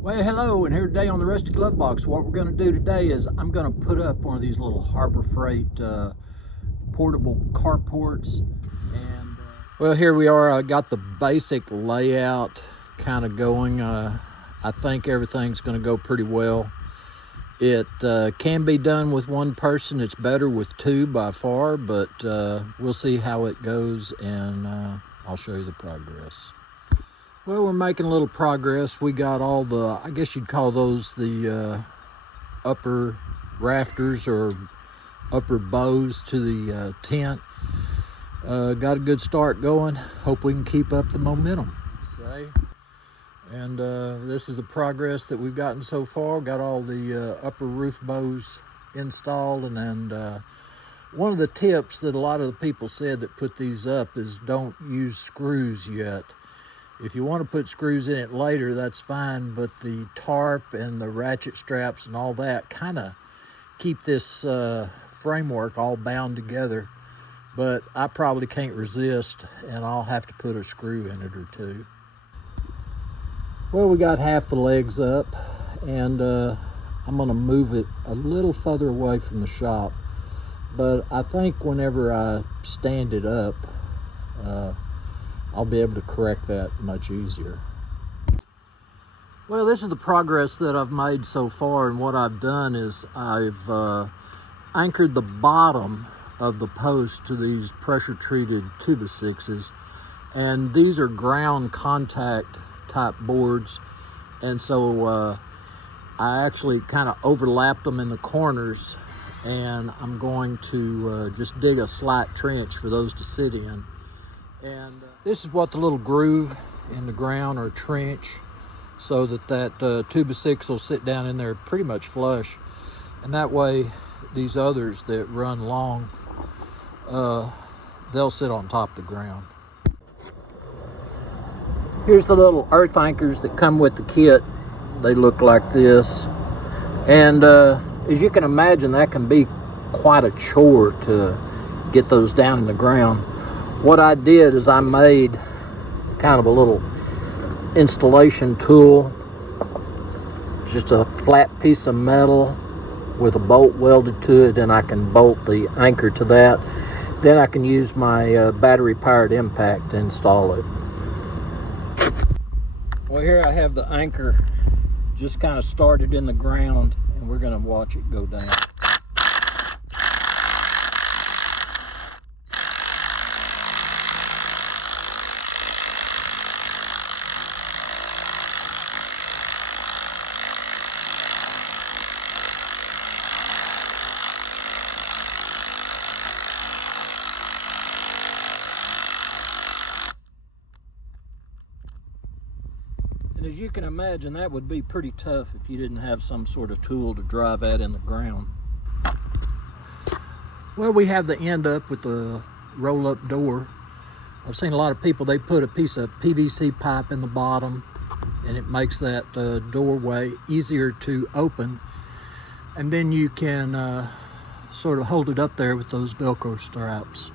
Well, hello, and here today on the Rusty Glove Box, what we're going to do today is I'm going to put up one of these little Harbor Freight portable carports. And well, here we are. I got the basic layout kind of going. I think everything's going to go pretty well. It can be done with one person. It's better with two by far, but we'll see how it goes, and I'll show you the progress. Well, we're making a little progress. We got all the, I guess you'd call those the upper rafters or upper bows to the tent. Got a good start going. Hope we can keep up the momentum. And this is the progress that we've gotten so far. Got all the upper roof bows installed, and one of the tips that a lot of the people said that put these up is don't use screws yet. If you want to put screws in it later, that's fine, but the tarp and the ratchet straps and all that kind of keep this framework all bound together. But I probably can't resist, and I'll have to put a screw in it or two. Well, we got half the legs up, and I'm going to move it a little further away from the shop. But I think whenever I stand it up, I'll be able to correct that much easier. Well, this is the progress that I've made so far, and what I've done is I've anchored the bottom of the post to these pressure-treated 2x6s, and these are ground contact type boards, and so I actually kind of overlapped them in the corners, and I'm going to just dig a slight trench for those to sit in. And this is what the little groove in the ground or trench, so that 2x6 will sit down in there pretty much flush, and that way these others that run long, they'll sit on top of the ground. Here's the little earth anchors that come with the kit. They look like this, and as you can imagine, that can be quite a chore to get those down in the ground. What I did is I made kind of a little installation tool, just a flat piece of metal with a bolt welded to it, and I can bolt the anchor to that. Then I can use my battery powered impact to install it. Well, here I have the anchor just kind of started in the ground, and we're going to watch it go down. And as you can imagine, that would be pretty tough if you didn't have some sort of tool to drive that in the ground. Well, we have the end up with the roll-up door. I've seen a lot of people, they put a piece of PVC pipe in the bottom, and it makes that doorway easier to open. And then you can sort of hold it up there with those Velcro straps.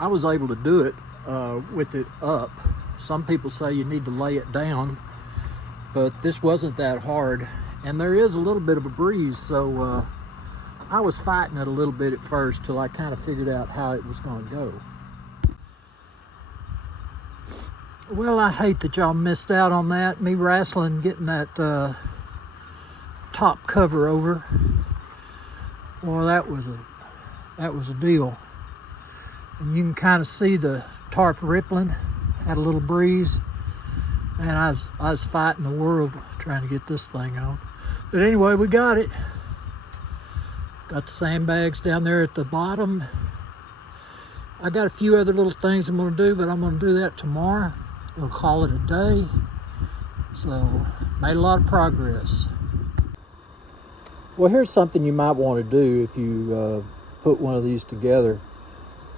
I was able to do it with it up. Some people say you need to lay it down, but this wasn't that hard, and there is a little bit of a breeze, so I was fighting it a little bit at first till I kind of figured out how it was going to go. Well, I hate that y'all missed out on that, me wrestling getting that top cover over. Well, that was a deal. And you can kind of see the tarp rippling, had a little breeze, and I was fighting the world trying to get this thing on. But anyway, we got it. Got the sandbags down there at the bottom. I got a few other little things I'm going to do, but I'm going to do that tomorrow. We'll call it a day. So, made a lot of progress. Well, here's something you might want to do if you put one of these together.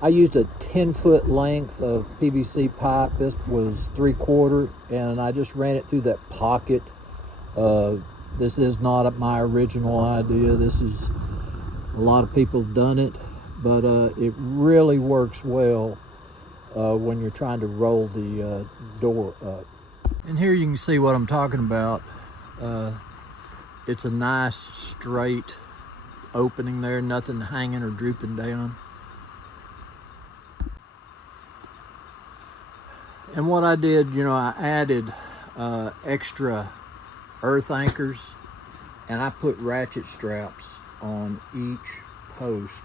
I used a 10-foot length of PVC pipe. This was 3/4, and I just ran it through that pocket. This is not my original idea. This is, a lot of people have done it, but it really works well when you're trying to roll the door up. And here you can see what I'm talking about. It's a nice straight opening there, nothing hanging or drooping down. And what I did, you know, I added extra earth anchors, and I put ratchet straps on each post.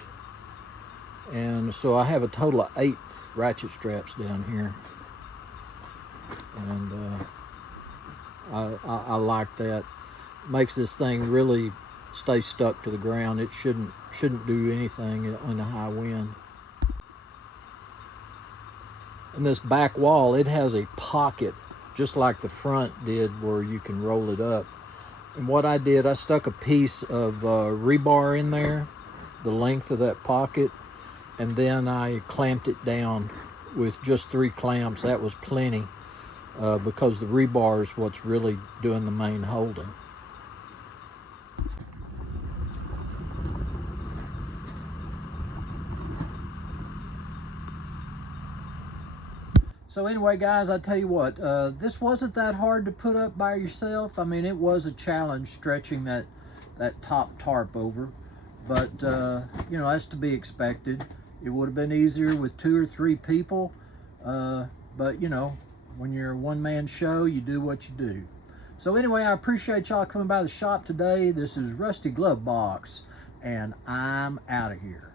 And so I have a total of 8 ratchet straps down here. And I like that. Makes this thing really stay stuck to the ground. It shouldn't do anything in a high wind. And this back wall, it has a pocket just like the front did, where you can roll it up. And what I did, I stuck a piece of rebar in there, the length of that pocket, and then I clamped it down with just 3 clamps. That was plenty, because the rebar is what's really doing the main holding. So anyway, guys, I tell you what, this wasn't that hard to put up by yourself. I mean, it was a challenge stretching that top tarp over, but you know, that's to be expected. It would have been easier with 2 or 3 people, but you know, when you're a one-man show, you do what you do. So anyway, I appreciate y'all coming by the shop today. This is Rusty Glove Box, and I'm out of here.